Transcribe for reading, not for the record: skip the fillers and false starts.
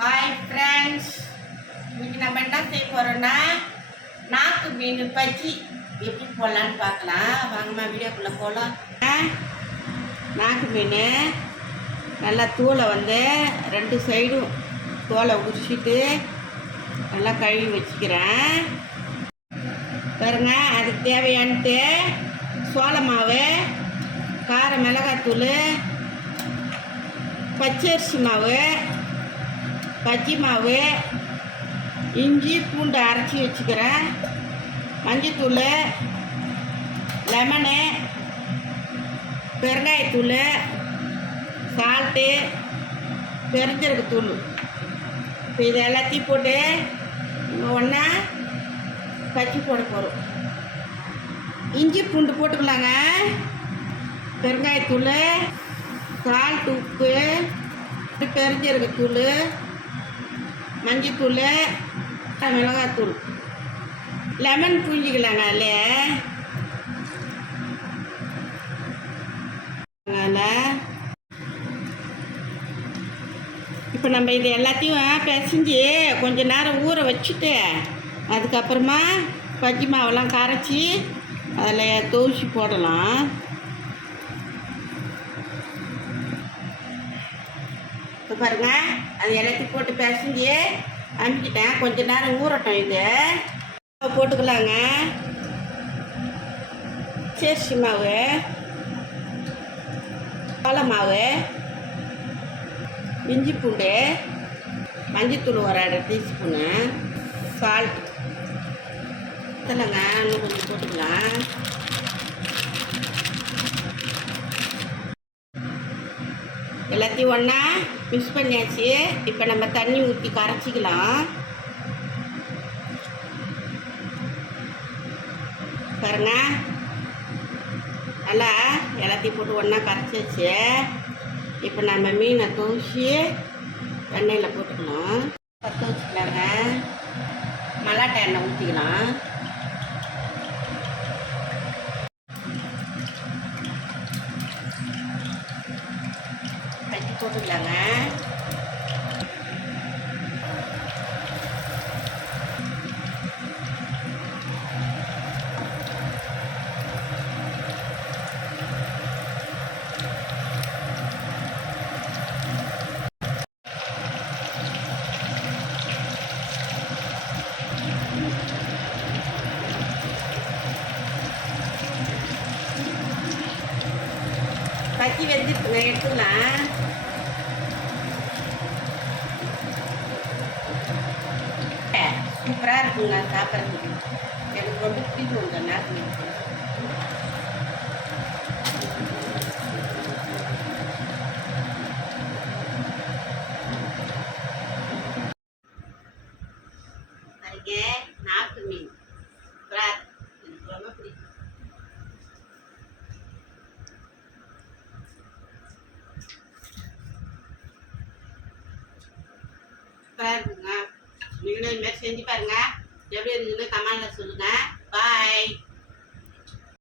Hi friends, இன்னைக்கு நம்ம என்ன செய்ய போகிறோன்னா நாக்கு மீன் பஜ்ஜி எப்படி போடலான்னு பார்க்கலாம். வாங்கம்மா வீடியோக்குள்ளே போகலாம். நாக்கு மீன் நல்லா தூளை ரெண்டு சைடும் தோலை உரிச்சிட்டு நல்லா கழுவி வச்சுக்கிறேன். பாருங்க, அதுக்கு தேவையானது சோள மாவு, கார மிளகாத்தூள், பச்சரிசி மாவு, பஜ்ஜி மாவு, இஞ்சி பூண்டு அரைச்சி வச்சுக்கிறேன், மஞ்சத்தூள், லெமனு, பெருங்காயத்தூள், சால்ட்டு, பெருஞ்சீரகத்தூள். இப்போ இது எல்லாத்தையும் போட்டு ஒன்றா பஜ்ஜி போட போகிறோம். இஞ்சி பூண்டு போட்டுக்கலாங்க, பெருங்காயத்தூள், சால்ட், உப்பு, பெருஞ்சீரகத்தூள், மஞ்சத்தூள், மிளகாத்தூள், லெமன் புழிஞ்சிக்கலாங்க. அதில் இப்போ நம்ம இது எல்லாத்தையும் பிசைஞ்சு கொஞ்ச நேரம் ஊற வச்சுட்டு அதுக்கப்புறமா பஜ்ஜி மாவெல்லாம் கரைச்சி அதில் தோசி போடலாம். இப்போ பாருங்க, அது எல்லாத்தையும் போட்டு பிசைஞ்சு அனுப்பிச்சிட்டேன். கொஞ்ச நேரம் ஊறட்டும். இது போட்டுக்கலாங்க. பச்சரிசி மாவு, சோள மாவு, இஞ்சி பூண்டு, மஞ்சத்தூள் ஒரு 1/2 டீஸ்பூனு, சால்ட் இதெல்லாங்க இன்னும் கொஞ்சம் போட்டுக்கலாம். எல்லாத்தையும் ஒன்றா மிக்ஸ் பண்ணியாச்சு. இப்போ நம்ம தண்ணி ஊற்றி கரைச்சிக்கலாம். பாருங்க, நல்லா எல்லாத்தையும் போட்டு ஒன்றா கரைச்சாச்சு. இப்போ நம்ம மீனை தோசி எண்ணெயில் போட்டுக்கலாம். பற்ற வச்சுக்கலாங்க. மல்லாட்டை எண்ணெய் ஊற்றிக்கலாம். போட்டுக்கலாங்க. பஜ்ஜி வெந்துருக்குங்க, எடுத்துக்கலாம். சூப்பராக இருக்குங்க சாப்பிட்றதுக்கு. எனக்கு ரொம்ப பிடிக்கும் இந்த நாக்கு. அதுக்கு நாக்கு மீன் சூப்பராக எனக்கு ரொம்ப பிடிக்கும். சூப்பராக இருக்குங்க. நீங்களும் இதுமாதிரி செஞ்சு பாருங்க. எப்படி இருக்குன்னு கமெண்ட்ல சொல்லுங்க. பாய்.